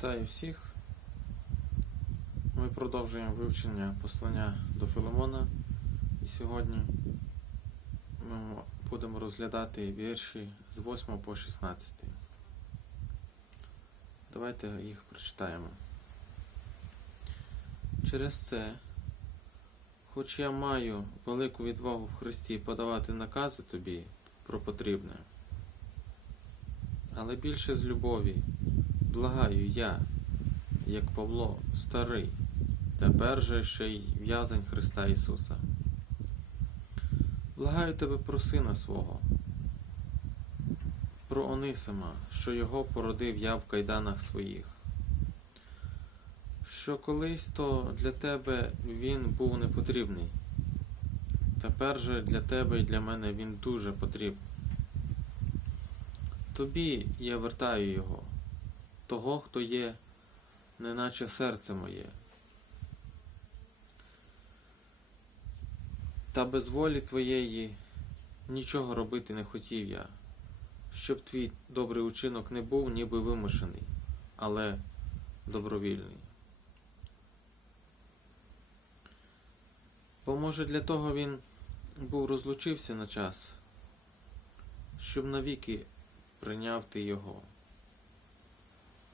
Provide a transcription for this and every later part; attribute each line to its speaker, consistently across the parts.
Speaker 1: Вітаю всіх. Ми продовжуємо вивчення послання до Филимона. І сьогодні ми будемо розглядати вірші з 8 по 16. Давайте їх прочитаємо. Через це, хоч я маю велику відвагу в Христі подавати накази тобі про потрібне, але більше з любові Благаю я, як Павло, старий, тепер же ще й в'язень Христа Ісуса. Благаю тебе про сина свого, про Онисима, що його породив я в кайданах своїх. Що колись то для тебе він був непотрібний, тепер же для тебе і для мене він дуже потрібний. Тобі я вертаю його того, хто є, неначе серце моє. Та без волі твоєї нічого робити не хотів я, щоб твій добрий учинок не був ніби вимушений, але добровільний. Бо може для того він був розлучився на час, щоб навіки прийняв ти його.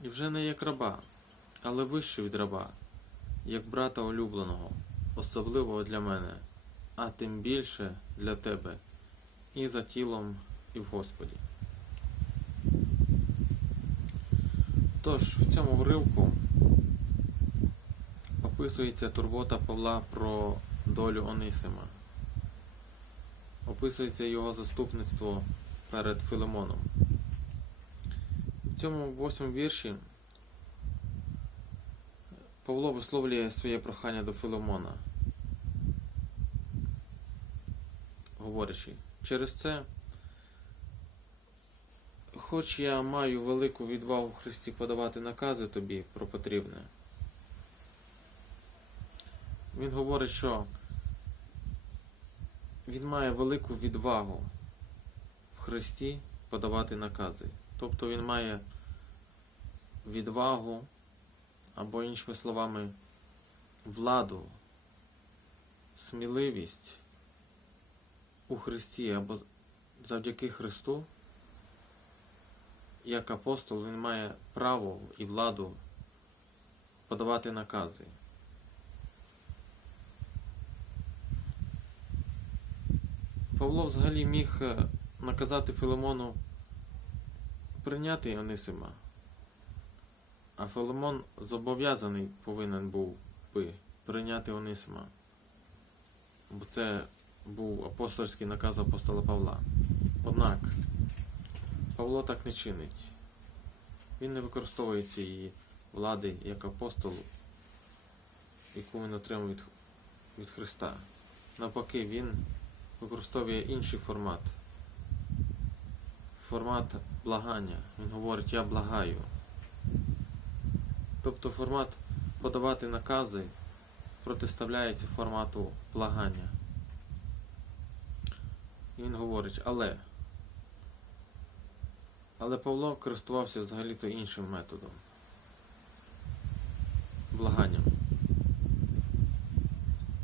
Speaker 1: І вже не як раба, але вище від раба, як брата улюбленого, особливого для мене, а тим більше для тебе, і за тілом, і в Господі. Тож в цьому уривку описується турбота Павла про долю Онисима, описується його заступництво перед Филимоном. В цьому восьмому вірші Павло висловлює своє прохання до Филимона, говорячи, через це, хоч я маю велику відвагу в Христі подавати накази тобі про потрібне, він говорить, що він має велику відвагу в Христі подавати накази. Тобто він має відвагу, або, іншими словами, владу, сміливість у Христі або завдяки Христу, як апостол, він має право і владу подавати накази. Павло взагалі міг е, наказати Филимону прийняти Онисима. А Филимон зобов'язаний повинен був би прийняти Онисима. Бо це був апостольський наказ апостола Павла. Однак Павло так не чинить. Він не використовує цієї влади як апостол, яку він отримав від, від Христа. Навпаки, він використовує інший формат формат благання. Він говорить я благаю. Тобто формат подавати накази протиставляється формату благання. І він говорить, але. Але Павло користувався взагалі-то іншим методом. Благанням.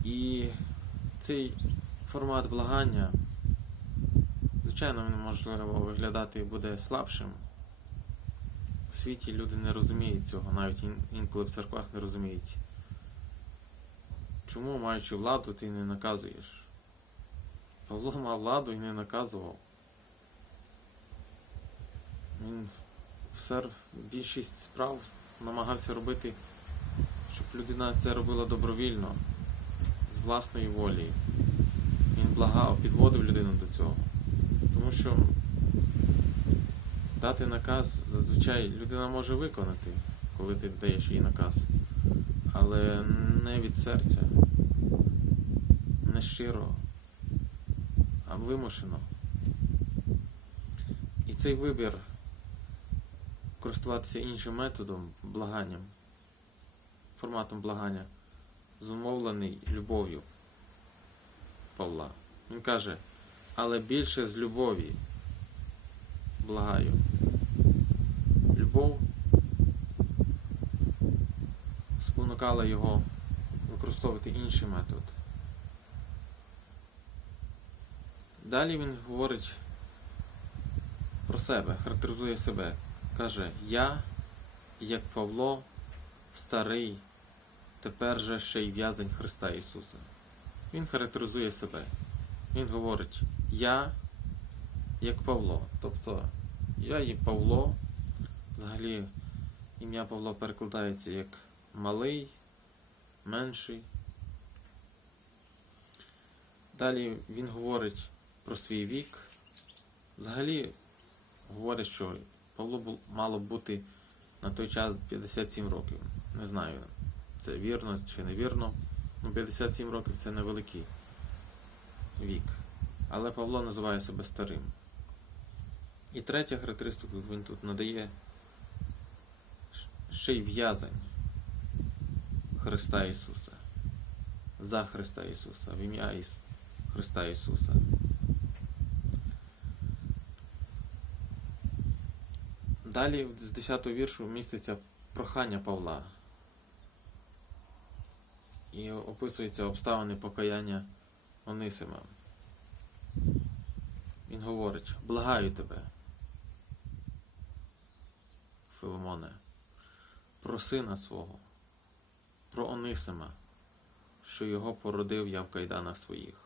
Speaker 1: І цей формат благання Звичайно, він можливо виглядати і буде слабшим. Світі люди не розуміють цього, навіть інколи в церквах не розуміють. Чому, маючи владу, ти не наказуєш? Павло мав владу і не наказував. Він все, більшість справ намагався робити, щоб людина це робила добровільно, з власної волі. Він благав, підводив людину до цього. Тому що дати наказ зазвичай людина може виконати, коли ти даєш їй наказ. Але не від серця, не щиро, а вимушено. І цей вибір користуватися іншим методом, благанням, форматом благання, зумовлений любов'ю Павла. Він каже, але більше з любові. Благаю. Любов спонукало його використовувати інший метод. Далі він говорить про себе, характеризує себе. Каже, я, як Павло, старий, тепер же ще й в'язень Христа Ісуса. Він характеризує себе. Він говорить, я як Павло. Тобто я є Павло. Взагалі ім'я Павло перекладається як малий, менший. Далі він говорить про свій вік. Взагалі говорить, що Павло мало бути на той час 57 років. Не знаю, це вірно чи невірно. Ну, 57 років це невеликий вік. Але Павло називає себе старим. І третя характеристика він тут надає ще й в'язань Христа Ісуса. За Христа Ісуса, в ім'я Іс- Христа Ісуса. Далі з 10 віршу міститься прохання Павла. І описуються обставини покаяння Онисима. Він говорить: благаю тебе, Филимоне, про сина свого, про Онисима, що його породив я в кайданах своїх.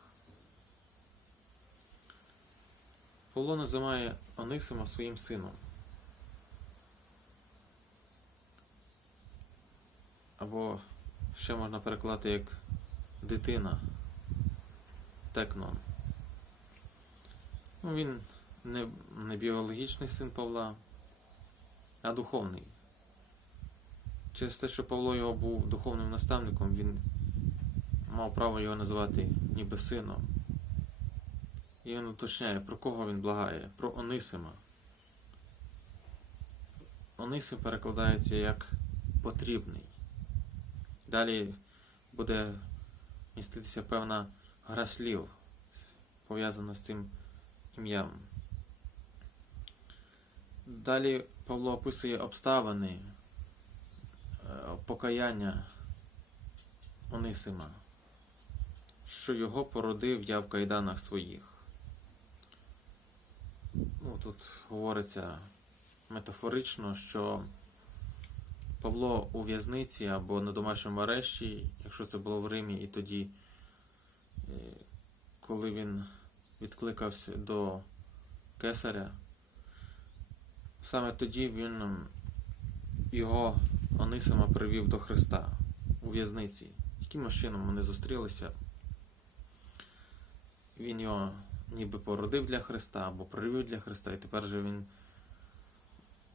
Speaker 1: Павло називає Онисима своїм сином. Або ще можна переклати як дитина, текнон. Ну, він не, не біологічний син Павла, а духовний. Через те, що Павло його був духовним наставником, він мав право його називати ніби сином. І він уточняє, про кого він благає? Про Онисима. Онисим перекладається як потрібний. Далі буде міститися певна гра слів, пов'язана з цим ім'ям. Далі Павло описує обставини е, покаяння Онисима, що його породив я в кайданах своїх. Ну, тут говориться метафорично, що Павло у в'язниці або на домашньому арешті, якщо це було в Римі, і тоді, е, коли він відкликався до кесаря, саме тоді він його Онисима привів до Христа у в'язниці. Якимось чином вони зустрілися. Він його ніби породив для Христа або привів для Христа, і тепер же він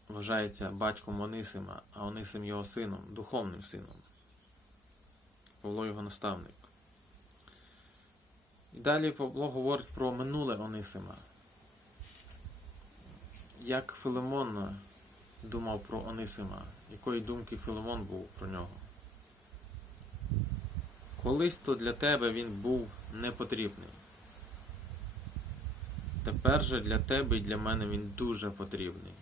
Speaker 1: вважається батьком Онисима, а Онисим його сином, духовним сином. Павло його наставник. І далі Павло говорить про минуле Онисима. Як Филимон думав про Онисима, якої думки Филимон був про нього. Колись то для тебе він був непотрібний. Тепер же для тебе і для мене він дуже потрібний.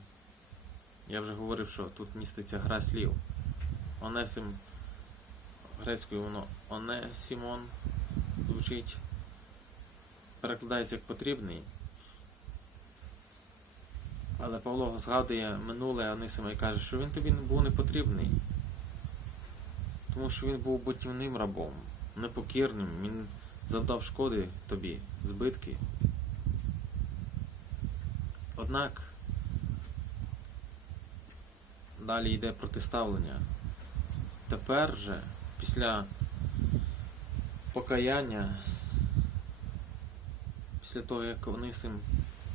Speaker 1: Я вже говорив, що тут міститься гра слів. Онесим грецькою воно Онесімон звучить. Перекладається як потрібний. Але Павло згадує минуле Онисима і каже, що він тобі був не потрібний. Тому що він був бутівним рабом, непокірним, він завдав шкоди тобі, збитки. Однак далі йде протиставлення. Тепер же, після покаяння, після того, як Онисим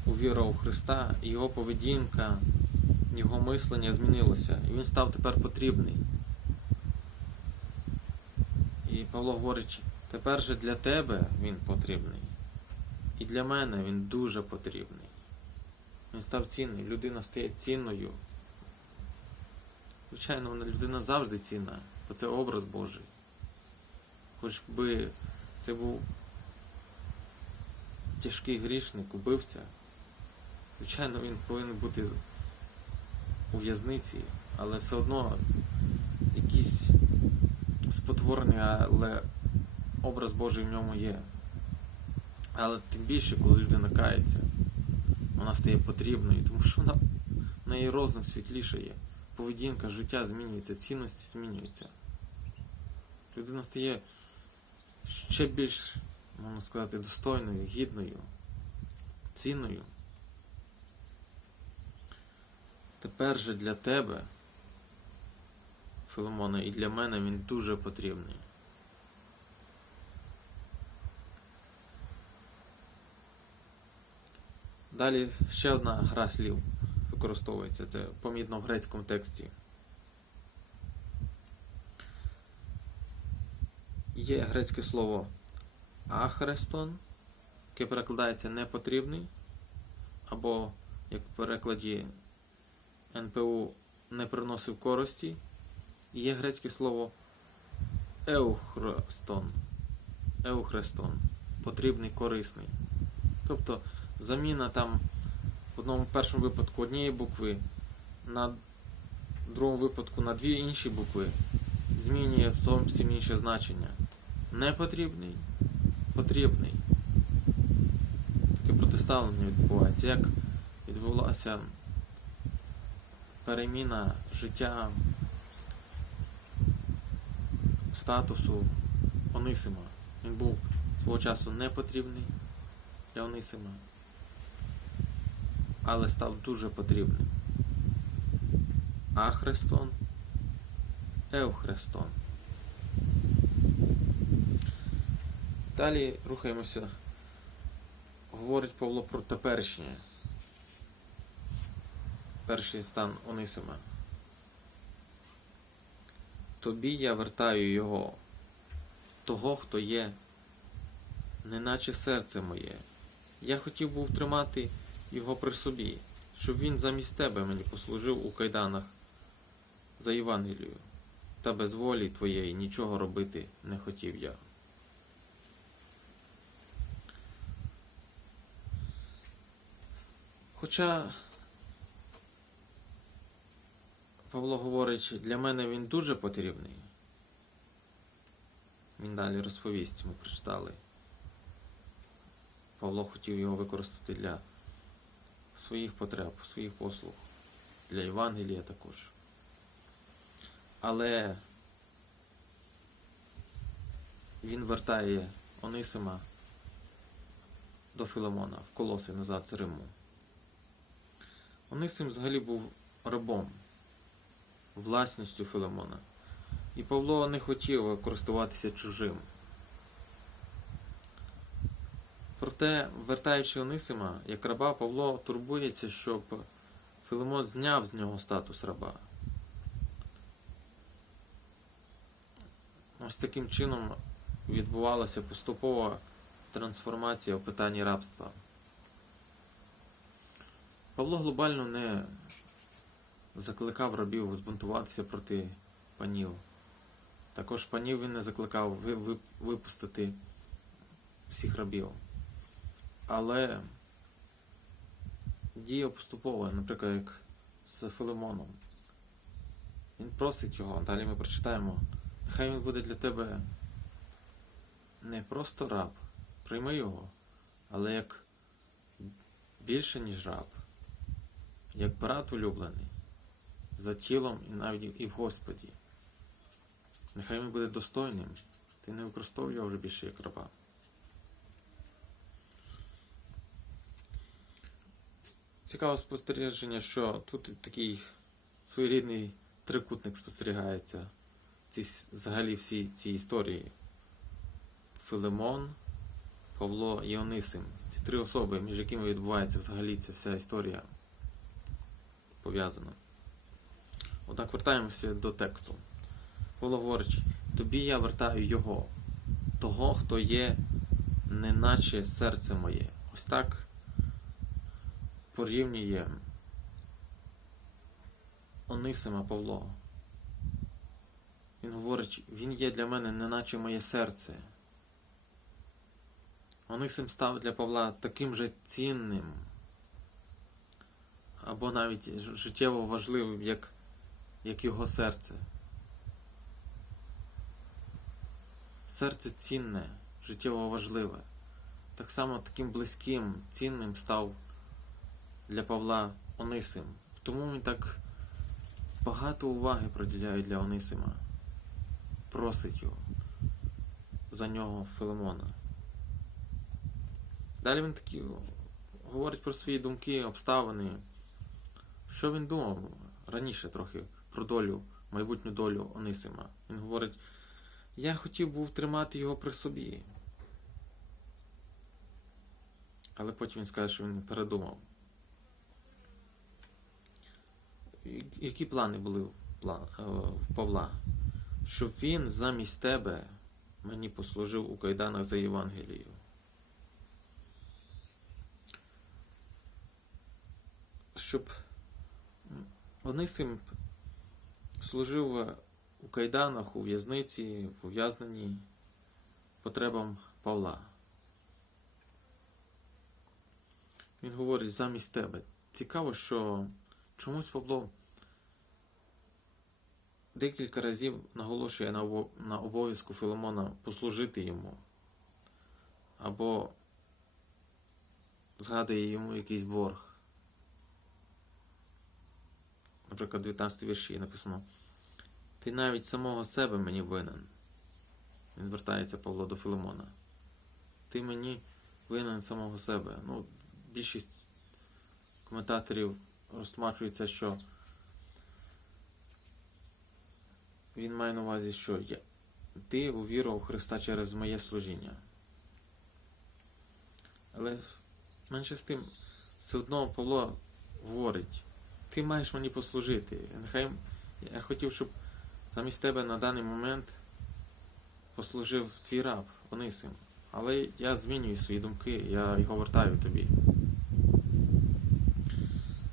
Speaker 1: увірував в Христа, його поведінка, його мислення змінилося, і він став тепер потрібний. І Павло говорить, тепер же для тебе він потрібний. І для мене він дуже потрібний. Він став цінний. Людина стає цінною. Звичайно, вона людина завжди цінна, бо це образ Божий. Хоч би це був тяжкий грішник, убивця. Звичайно, він повинен бути у в'язниці, але все одно якісь спотворений, але образ Божий в ньому є. Але тим більше, коли людина кається, вона стає потрібною, тому що вона, в неї розум світлішає, поведінка, життя змінюється, цінності змінюються. Людина стає ще більш, можна сказати, достойною, гідною, цінною. Тепер же для тебе, Филимона, і для мене він дуже потрібний. Далі ще одна гра слів використовується. Це помітно в грецькому тексті. Є грецьке слово ахрестон, яке перекладається непотрібний, або, як в перекладі НПУ не приносив користі. Є грецьке слово еухрестон. Еухрестон. Потрібний, корисний. Тобто заміна там в одному першому випадку однієї букви, на другому випадку на дві інші букви змінює зовсім інше значення. Непотрібний, потрібний. Таке протиставлення відбувається. Як відбулася переміна життя статусу Онисима. Він був свого часу непотрібний для Онисима, але став дуже потрібним. Ахрестон, Еухрестон. Далі рухаємося. Говорить Павло про теперішнє. Перший стан Онисима. Тобі я вертаю його, того, хто є, неначе серце моє. Я хотів був тримати його при собі, щоб він замість тебе мені послужив у кайданах за Євангелію, та без волі твоєї нічого робити не хотів я. Хоча Павло говорить, для мене він дуже потрібний. Він далі розповість, ми прочитали. Павло хотів його використати для своїх потреб, своїх послуг, для Євангелія також. Але він вертає Онисима до Філомона в колоси назад з Риму. Онисим взагалі був рабом, власністю Филимона. І Павло не хотів користуватися чужим. Проте, вертаючи Онисима, як раба, Павло турбується, щоб Филимон зняв з нього статус раба. Ось таким чином відбувалася поступова трансформація у питанні рабства. Павло глобально не закликав рабів збунтуватися проти панів. Також панів він не закликав ви- ви- випустити всіх рабів. Але діє поступово, наприклад, як з Филимоном. Він просить його, далі ми прочитаємо. Нехай він буде для тебе не просто раб, прийми його, але як більше, ніж раб, як брат улюблений, за тілом і навіть і в Господі. Нехай він буде достойним. Ти не використовуй вже більше як раба. Цікаве спостереження, що тут такий своєрідний трикутник спостерігається. Ці, взагалі всі ці історії. Филимон, Павло і Онисим. Ці три особи, між якими відбувається взагалі ця вся історія пов'язана. Однак вертаємося до тексту. Павло говорить, тобі я вертаю його, того, хто є, неначе серце моє. Ось так порівнює Онисима Павло. Він говорить, він є для мене неначе моє серце. Онисим став для Павла таким же цінним, або навіть життєво важливим, як, як його серце. серце цінне, життєво важливе. Так само таким близьким, цінним став для Павла Онисим. Тому він так багато уваги приділяє для Онисима. Просить його за нього Филимона. Далі він такі говорить про свої думки, обставини. Що він думав раніше трохи про долю, майбутню долю Онисима. Він говорить: я хотів був тримати його при собі. Але потім він скаже, що він передумав. Які плани були е, в Павла? Щоб він замість тебе мені послужив у кайданах за Євангелією. Щоб Онисим служив у кайданах, у в'язниці, в ув'язненні потребам Павла. Він говорить замість тебе. Цікаво, що чомусь Павло декілька разів наголошує на обов'язку Филимона послужити йому, або згадує йому якийсь борг. Наприклад, 19 вірші написано: Ти навіть самого себе мені винен. Він звертається Павло до Филимона. Ти мені винен самого себе. Ну, більшість коментаторів розтлумачується, що він має на увазі, що я, ти увірував Христа через моє служіння. Але менше з тим, все одно Павло говорить, ти маєш мені послужити. Нехай я хотів, щоб замість тебе на даний момент послужив твій раб, Онисим. Але я змінюю свої думки, я його вертаю тобі.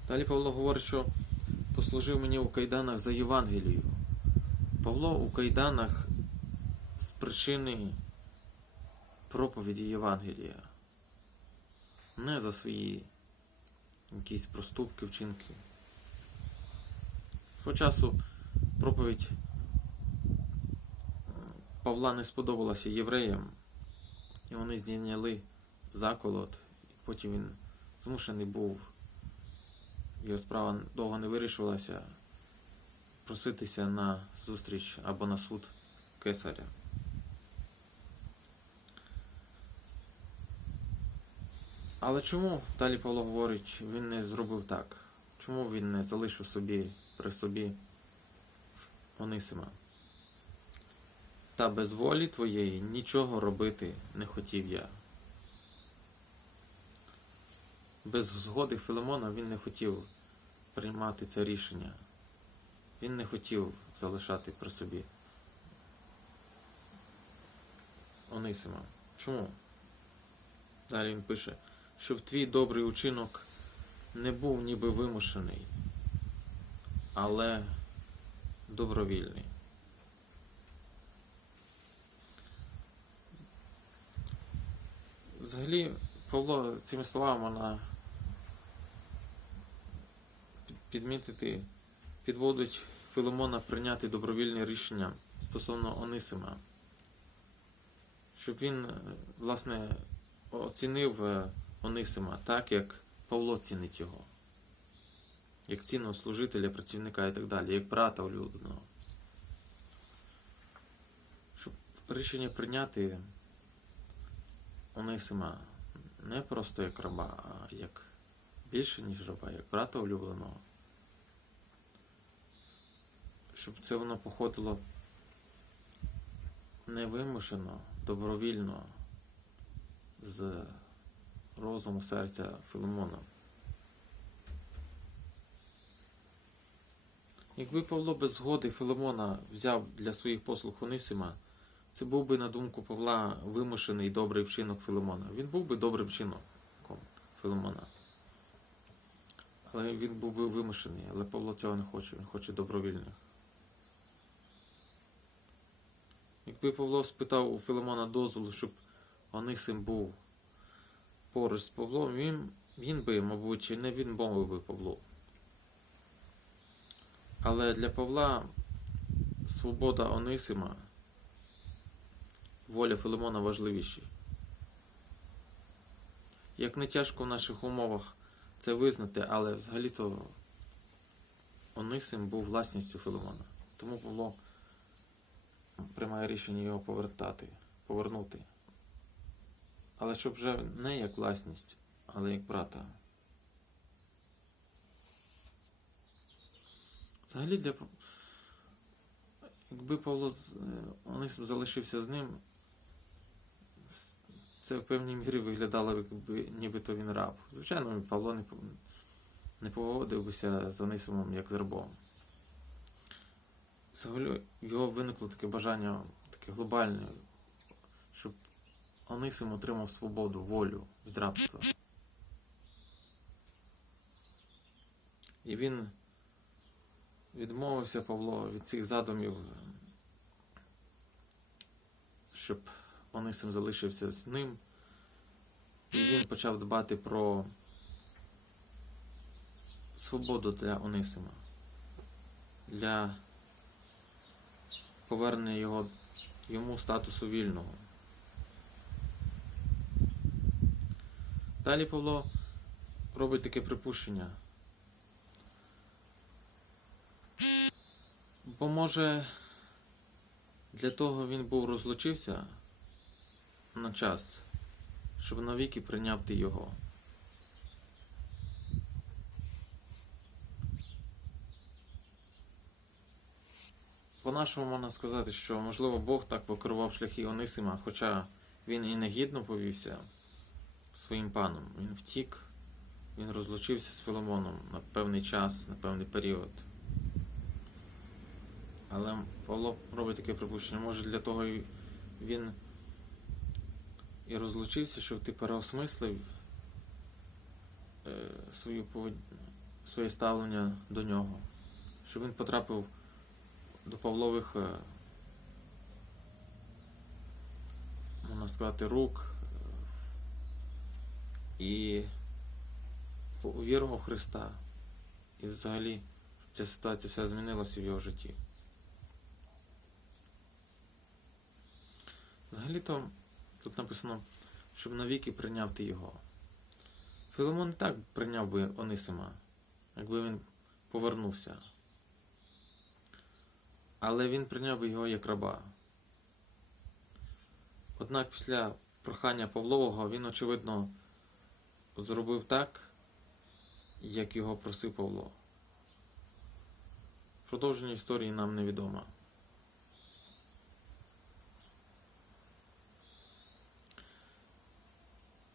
Speaker 1: Далі Павло говорить, що послужив мені у кайданах за Євангелію. Павло у кайданах з причини проповіді Євангелія. Не за свої якісь проступки, вчинки. Свого часу проповідь Павла не сподобалася євреям, і вони здійняли заколот, і потім він змушений був, його справа довго не вирішувалася, проситися на зустріч або на суд кесаря. Але чому, далі Павло говорить, він не зробив так? Чому він не залишив собі при собі Онисима? Та без волі твоєї нічого робити не хотів я. Без згоди Филимона він не хотів приймати це рішення. Він не хотів залишати при собі Онисима. Чому? Далі він пише, щоб твій добрий учинок не був ніби вимушений, але добровільний. Взагалі, Павло цими словами під- підмітити, підводить Филимона прийняти добровільне рішення стосовно Онисима, щоб він, власне, оцінив е, Онисима так, як Павло цінить його, як цінного служителя, працівника і так далі, як брата улюбленого. Щоб рішення прийняти Онисима не просто як раба, а як більше, ніж раба, як брата улюбленого. Щоб це воно походило невимушено, добровільно з розуму серця Филимона. Якби Павло без згоди Филимона взяв для своїх послуг Онисима, це був би, на думку Павла, вимушений добрий вчинок Филимона. Він був би добрим вчинком Филимона. Але він був би вимушений, але Павло цього не хоче, він хоче добровільних. Якби Павло спитав у Филимона дозволу, щоб Онисим був поруч з Павлом, він, він би, мабуть, не відмовив би Павлу. Але для Павла свобода Онисима воля Филимона важливіші. Як не тяжко в наших умовах це визнати, але взагалі-то Онисим був власністю Филимона. Тому Павло приймає рішення його повертати, повернути. Але щоб вже не як власність, але як брата. Взагалі для якби Павло е, Онисим залишився з ним, це в певній мірі виглядало, якби нібито він раб. Звичайно, Павло не, не поводив бися з Онисимом як з рабом. Взагалі, його виникло таке бажання, таке глобальне, щоб Онисим отримав свободу, волю від рабства. І він відмовився Павло від цих задумів, щоб Онисим залишився з ним. І він почав дбати про свободу для Онисима, для повернення його, йому статусу вільного. Далі Павло робить таке припущення. Бо може для того він був розлучився на час, щоб навіки прийняв ти його. По-нашому можна сказати, що можливо Бог так покерував шляхи Онисима, хоча він і негідно повівся своїм паном. Він втік, він розлучився з Филимоном на певний час, на певний період. Але Павло робить таке припущення. Може для того він і розлучився, щоб ти переосмислив е, свою повед... своє ставлення до нього. Щоб він потрапив до Павлових, е, можна сказати, рук е, і увірував Христа. І взагалі ця ситуація вся змінилася в його житті. Взагалі-то тут написано, щоб навіки прийняв ти його. Филимон і так прийняв би Онисима, якби він повернувся. Але він прийняв би його як раба. Однак після прохання Павлового він, очевидно, зробив так, як його просив Павло. Продовження історії нам невідомо.